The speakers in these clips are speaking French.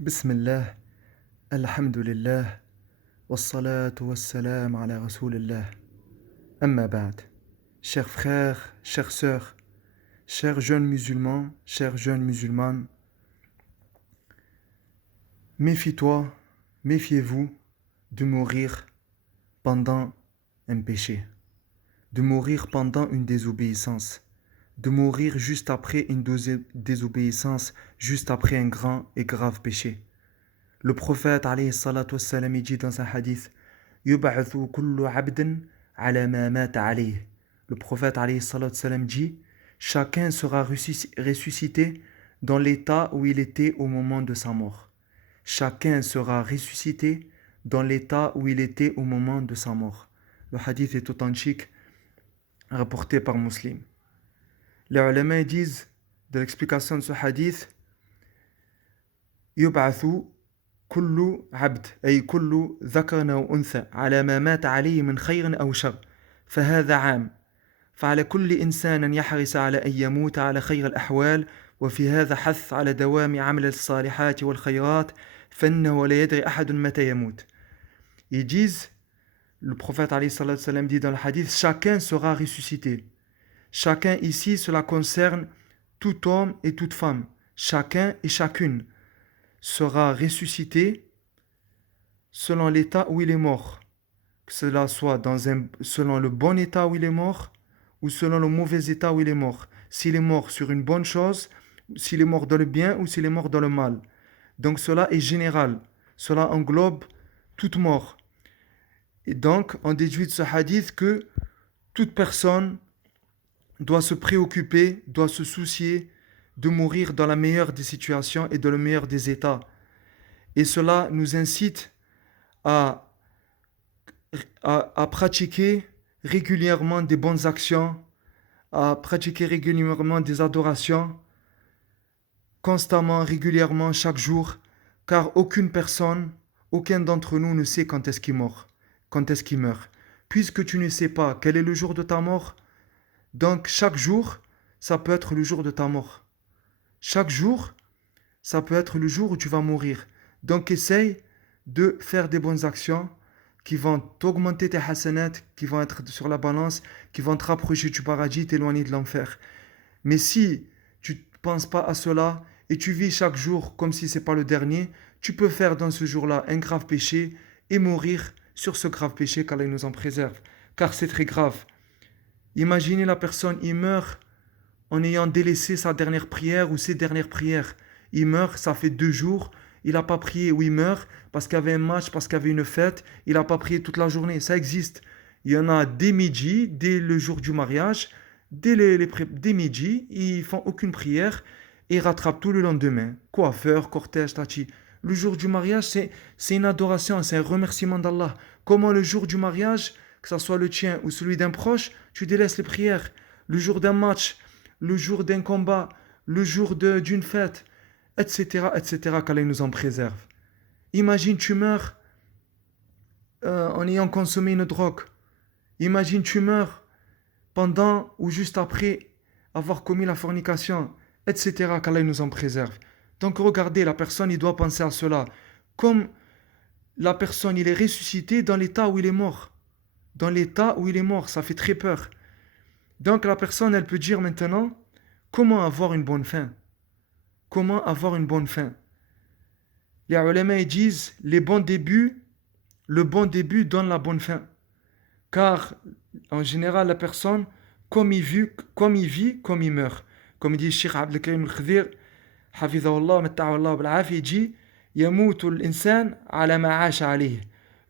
Bismillah, alhamdulillah, wassalatu wassalam ala rasulillah. Amma ba'd. Chers frères, chères sœurs, chers jeunes musulmans, chères jeunes musulmanes, méfie-toi, méfiez-vous de mourir pendant un péché, de mourir pendant une désobéissance, de mourir juste après une désobéissance, juste après un grand et grave péché. Le prophète alayhi salatu wassalam, il dit dans un hadith, يُبْعَثُ كُلُّ عَبْدٍ عَلَى مَا مَاتَ عَلَيْهِ. Le prophète alayhi salatu wassalam dit, chacun sera ressuscité dans l'état où il était au moment de sa mort. Chacun sera ressuscité dans l'état où il était au moment de sa mort. Le hadith est authentique, rapporté par Muslim. Les ulama disent de l'explication de ce hadith, يُبْعَثُ كل عبد أي كل ذكر أو أنثى على ما مات عليه من خير أو شر فهذا عام فعلى كل إنسان أن يحرص على أن يموت على خير الأحوال وفي هذا حث على دوام عمل الصالحات والخيرات فإنه لا يدري أحد متى يموت. Ils disent, le prophète alayhi salatu wasalam dit dans le hadith, chacun sera ressuscité. Chacun ici, cela concerne tout homme et toute femme. Chacun et chacune sera ressuscité selon l'état où il est mort. Que cela soit selon le bon état où il est mort ou selon le mauvais état où il est mort. S'il est mort sur une bonne chose, s'il est mort dans le bien ou s'il est mort dans le mal. Donc cela est général. Cela englobe toute mort. Et donc on déduit de ce hadith que toute personne doit se préoccuper, doit se soucier de mourir dans la meilleure des situations et dans le meilleur des états. Et cela nous incite à pratiquer régulièrement des bonnes actions, à pratiquer régulièrement des adorations, constamment, régulièrement, chaque jour, car aucune personne, aucun d'entre nous ne sait quand est-ce qu'il meurt. Quand est-ce qu'il meurt. Puisque tu ne sais pas quel est le jour de ta mort, donc chaque jour, ça peut être le jour de ta mort. Chaque jour, ça peut être le jour où tu vas mourir. Donc essaye de faire des bonnes actions qui vont t'augmenter tes hasanat, qui vont être sur la balance, qui vont te rapprocher du paradis, t'éloigner de l'enfer. Mais si tu ne penses pas à cela et tu vis chaque jour comme si ce n'est pas le dernier, tu peux faire dans ce jour-là un grave péché et mourir sur ce grave péché qu'Allah nous en préserve. Car c'est très grave. Imaginez la personne, il meurt en ayant délaissé sa dernière prière ou ses dernières prières. Il meurt, ça fait 2 jours, il n'a pas prié, ou il meurt parce qu'il y avait un match, parce qu'il y avait une fête, il n'a pas prié toute la journée. Ça existe. Il y en a dès midi, dès le jour du mariage, dès midi, ils font aucune prière et ils rattrapent tout le lendemain. Coiffeur, cortège, tati. Le jour du mariage, c'est une adoration, c'est un remerciement d'Allah. Comment le jour du mariage, que ce soit le tien ou celui d'un proche, tu délaisses les prières. Le jour d'un match, le jour d'un combat, le jour d'une fête, etc., etc., qu'Allah nous en préserve. Imagine tu meurs en ayant consommé une drogue. Imagine tu meurs pendant ou juste après avoir commis la fornication, etc., qu'Allah nous en préserve. Donc regardez, la personne, il doit penser à cela. Comme la personne, il est ressuscité dans l'état où il est mort. Dans l'état où il est mort, ça fait très peur. Donc la personne, elle peut dire maintenant, comment avoir une bonne fin? Comment avoir une bonne fin? Les ulama disent, le bon début donne la bonne fin. Car, en général, la personne, comme il vit, comme il meurt. Comme dit Cheikh Abdel Karim Al-Khadir, Hafizahullah, Matta'ahullah, Bil-Afi, il dit, Yamoutu l'insan ala ma asha alayh.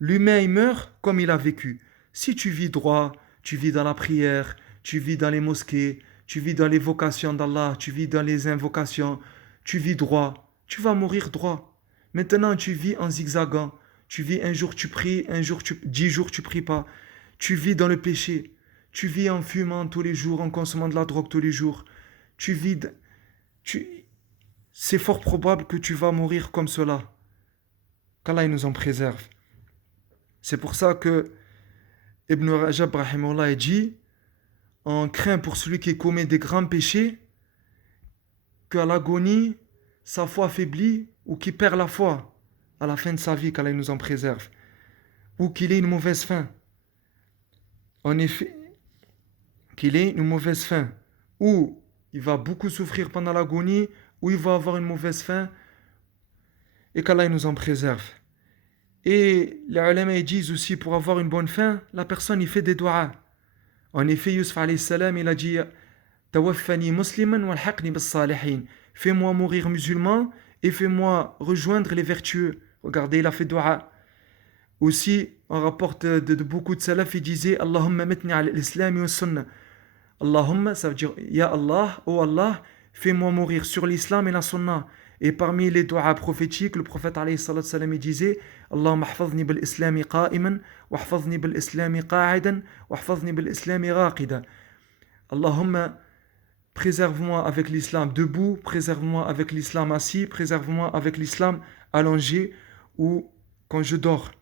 L'humain, il meurt comme il a vécu. Si tu vis droit, tu vis dans la prière, tu vis dans les mosquées, tu vis dans l'évocation d'Allah, tu vis dans les invocations, tu vis droit, tu vas mourir droit. Maintenant, tu vis en zigzagant. Tu vis un jour tu pries, 10 jours tu pries pas. Tu vis dans le péché. Tu vis en fumant tous les jours, en consommant de la drogue tous les jours. Tu vis... C'est fort probable que tu vas mourir comme cela. Qu'Allah nous en préserve. C'est pour ça que Ibn Rajab rahimahullah dit, on craint pour celui qui commet des grands péchés, qu'à l'agonie, sa foi faiblit ou qui perd la foi à la fin de sa vie, qu'Allah nous en préserve, ou qu'il ait une mauvaise fin. En effet, qu'il ait une mauvaise fin, ou il va beaucoup souffrir pendant l'agonie, ou il va avoir une mauvaise fin, et qu'Allah nous en préserve. Et les ulama disent aussi, pour avoir une bonne fin, la personne il fait des doigts. En effet, Yusuf alayhi salam, il a dit Tawaffani musliman walhaqni bis salihin. Fais-moi mourir musulman et fais-moi rejoindre les vertueux. Regardez, il a fait doua. Aussi, on rapporte de beaucoup de salaf, il disait Allahumma mitni al islam wa sunnah. Allahumma, ça veut dire Ya Allah, oh Allah, fais-moi mourir sur l'islam et la sunna. Et parmi les doigts prophétiques, le prophète alayhi salatu salam il disait Allahumma hfazni bil islami qa'iman, wa hfazni bil islami qa'idan, wa hfazni bil islami raqida. Allahumma, préserve-moi avec l'islam debout, préserve-moi avec l'islam assis, préserve-moi avec l'islam allongé ou quand je dors.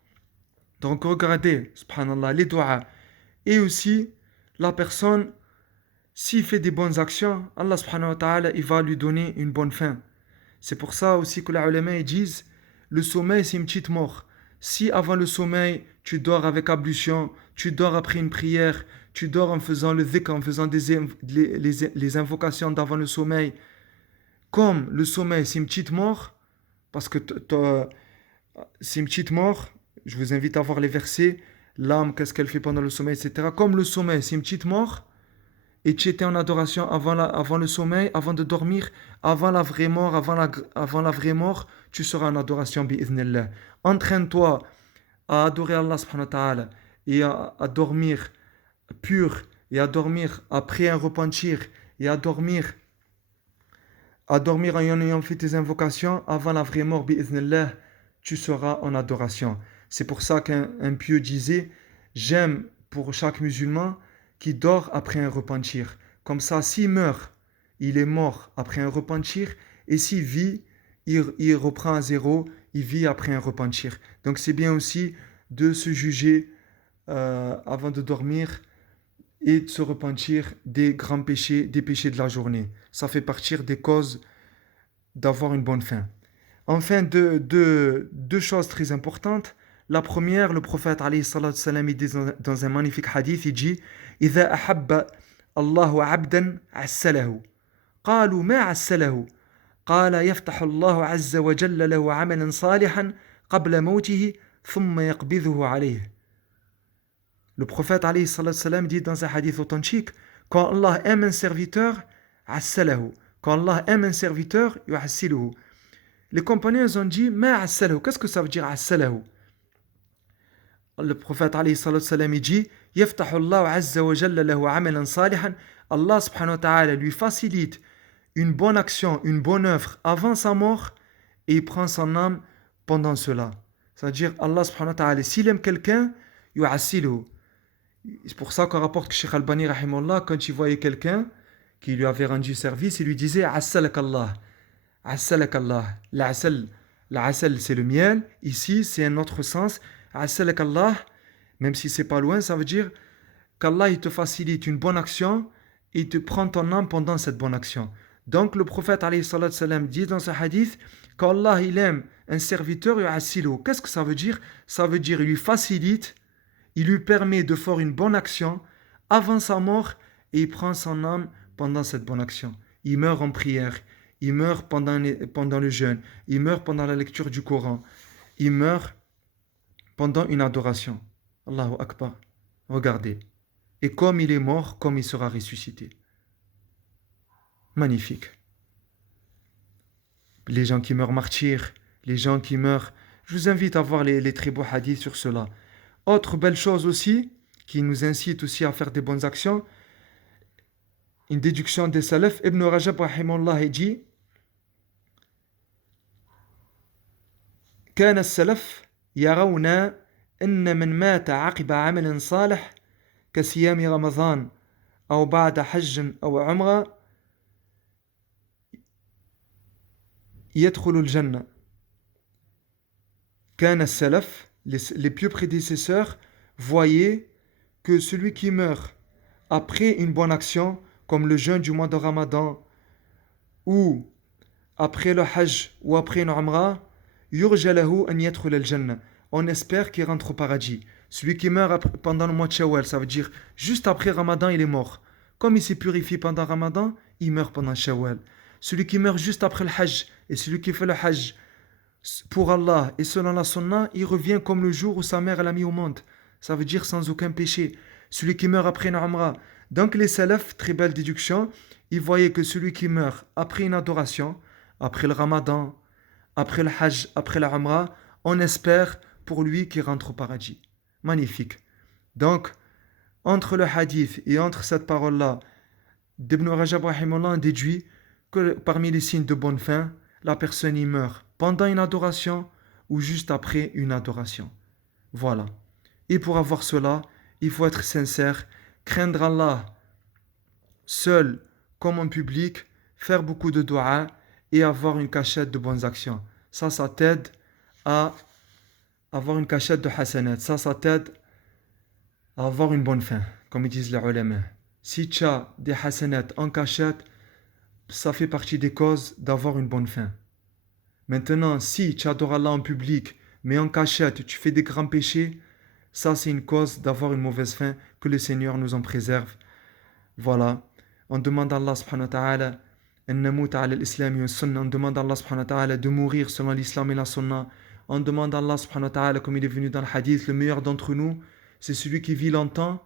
Donc regardez, subhanallah, les doigts. Et aussi, la personne, s'il fait des bonnes actions, Allah subhanahu wa ta'ala, il va lui donner une bonne fin. C'est pour ça aussi que les ulama ils disent, le sommeil c'est une petite mort. Si avant le sommeil, tu dors avec ablution, tu dors après une prière, tu dors en faisant le dhikr, en faisant les invocations d'avant le sommeil, comme le sommeil c'est une petite mort, parce que c'est une petite mort, je vous invite à voir les versets, l'âme, qu'est-ce qu'elle fait pendant le sommeil, etc. Comme le sommeil c'est une petite mort, et tu étais en adoration avant le sommeil, avant de dormir, avant la vraie mort, avant la vraie mort, tu seras en adoration, bi'idhnillah. Entraîne-toi à adorer Allah subhanahu wa ta'ala et à dormir pur, et à dormir après un repentir, et à dormir en ayant fait tes invocations, avant la vraie mort, bi'idhnillah, tu seras en adoration. C'est pour ça qu'un pieux disait, j'aime pour chaque musulman qui dort après un repentir. Comme ça, s'il meurt, il est mort après un repentir, et s'il vit, il reprend à zéro, il vit après un repentir. Donc c'est bien aussi de se juger avant de dormir et de se repentir des grands péchés, des péchés de la journée. Ça fait partie des causes d'avoir une bonne fin. Enfin, deux choses très importantes. La première, le prophète alayhi salatu salam, il dit dans un magnifique hadith, il dit إذا أحب الله عبدا عسله قالوا ما عسله قال يفتح الله عز وجل له عملا صالحا قبل موته ثم يقبضه عليه. Le prophète alayhi salatu salam dit dans un hadith authentique, quand Allah aime un serviteur, عسله. Quand Allah aime un serviteur, يعسله. Les compagnons ont dit ما عسله. Qu'est-ce que ça veut dire عسله? Le prophète alayhi salatu salam dit يفتح الله عز وجل له عملا صالحا. Allah subhanahu wa ta'ala lui facilite une bonne action, une bonne œuvre avant sa mort, et il prend son âme pendant cela. C'est-à-dire Allah subhanahu wa ta'ala, s'il aime quelqu'un, yu'assiluhu. C'est pour ça qu'on rapporte que Cheikh Albani rahimahullah, quand il voyait quelqu'un qui lui avait rendu service, il lui disait assalak Allah, assalak Allah. L'asal c'est le miel, ici c'est un autre sens. Assalak Allah, même si c'est pas loin, ça veut dire qu'Allah il te facilite une bonne action et il te prend ton âme pendant cette bonne action. Donc le prophète alayhi salatu salam dit dans ce hadith qu'Allah il aime un serviteur yu'assilu. Qu'est-ce que ça veut dire? Ça veut dire il lui facilite, il lui permet de faire une bonne action avant sa mort, et il prend son âme pendant cette bonne action. Il meurt en prière, il meurt pendant le jeûne, il meurt pendant la lecture du Coran, il meurt pendant une adoration. Allahu Akbar. Regardez. Et comme il est mort, comme il sera ressuscité. Magnifique. Les gens qui meurent martyrs, les gens qui meurent... Je vous invite à voir les très beaux hadiths sur cela. Autre belle chose aussi, qui nous incite aussi à faire des bonnes actions, une déduction des salaf, Ibn Rajab rahimahullah dit كان السلف يرون أن من مات عقب عمل صالح كصيام رمضان أو بعد حج أو عمرة يدخل الجنة. كان السلف, les pieux prédécesseurs, voyaient que celui qui meurt après une bonne action, comme le jeûne du mois de Ramadan ou après le Hajj ou après une Umrah, yurja lahu an yadkhul al-jannah. On espère qu'il rentre au paradis. Celui qui meurt pendant le mois de Shawwal, ça veut dire juste après Ramadan, il est mort. Comme il s'est purifié pendant Ramadan, il meurt pendant Shawwal. Celui qui meurt juste après le Hajj et celui qui fait le Hajj pour Allah et selon la Sunna, il revient comme le jour où sa mère l'a mis au monde. Ça veut dire sans aucun péché. Celui qui meurt après une Umrah. Donc les salafs, très belle déduction, ils voyaient que celui qui meurt après une adoration, après le Ramadan, après le Hajj, après la Umrah, on espère pour lui qu'il rentre au paradis. Magnifique. Donc, entre le hadith et entre cette parole-là, d'Ibn Rajab rahimahullah déduit que parmi les signes de bonne fin, la personne y meurt pendant une adoration ou juste après une adoration. Voilà. Et pour avoir cela, il faut être sincère, craindre Allah seul comme en public, faire beaucoup de dua et avoir une cachette de bonnes actions. Ça t'aide à avoir une cachette de hasanat. Ça t'aide à avoir une bonne fin, comme ils disent les ulama. Si tu as des hasanat en cachette, ça fait partie des causes d'avoir une bonne fin. Maintenant, si tu adores Allah en public, mais en cachette, tu fais des grands péchés, ça c'est une cause d'avoir une mauvaise fin, que le Seigneur nous en préserve. Voilà. On demande à Allah subhanahu wa ta'ala on demande à Allah subhanahu wa ta'ala de mourir selon l'islam et la sunna. On demande à Allah subhanahu wa ta'ala, comme il est venu dans le hadith, le meilleur d'entre nous, c'est celui qui vit longtemps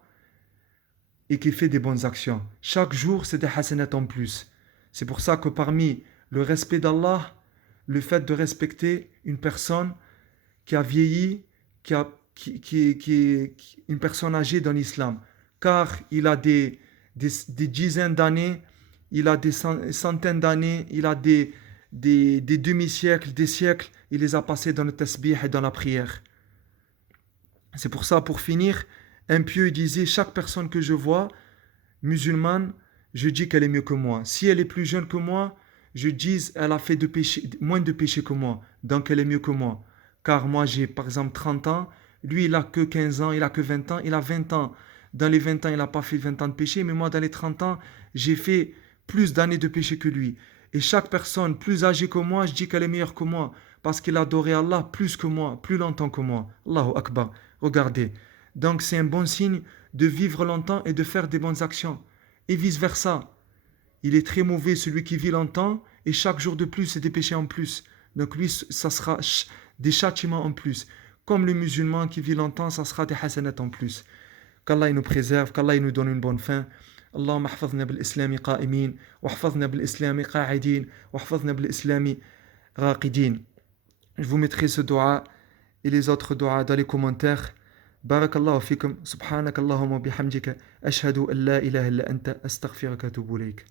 et qui fait des bonnes actions. Chaque jour, c'est des hasanat en plus. C'est pour ça que parmi le respect d'Allah, le fait de respecter une personne qui a vieilli, qui est une personne âgée dans l'islam, car il a des dizaines d'années, il a des centaines d'années, il a des demi-siècles, des siècles, il les a passés dans le tasbih et dans la prière. C'est pour ça, pour finir, un pieux disait, chaque personne que je vois, musulmane, je dis qu'elle est mieux que moi. Si elle est plus jeune que moi, je dis elle a fait moins de péchés que moi, donc elle est mieux que moi. Car moi j'ai par exemple 30 ans, lui il a que 15 ans, il a que 20 ans, il a 20 ans. Dans les 20 ans, il n'a pas fait 20 ans de péché, mais moi dans les 30 ans, j'ai fait plus d'années de péché que lui. Et chaque personne plus âgée que moi, je dis qu'elle est meilleure que moi, parce qu'il a adoré Allah plus que moi, plus longtemps que moi. Allahu Akbar. Regardez. Donc c'est un bon signe de vivre longtemps et de faire des bonnes actions. Et vice-versa. Il est très mauvais celui qui vit longtemps et chaque jour de plus c'est des péchés en plus. Donc lui, ça sera des châtiments en plus. Comme le musulman qui vit longtemps, ça sera des hasanats en plus. Qu'Allah nous préserve, qu'Allah nous donne une bonne fin. اللهم احفظنا بالإسلام قائمين واحفظنا بالإسلام قاعدين واحفظنا بالإسلام راقدين. Je vous mettrai ce dua et les autres duas dans les commentaires. بارك الله فيكم سبحانك اللهم وبحمدك أشهد أن لا إله إلا أنت أستغفرك وأتوب إليك.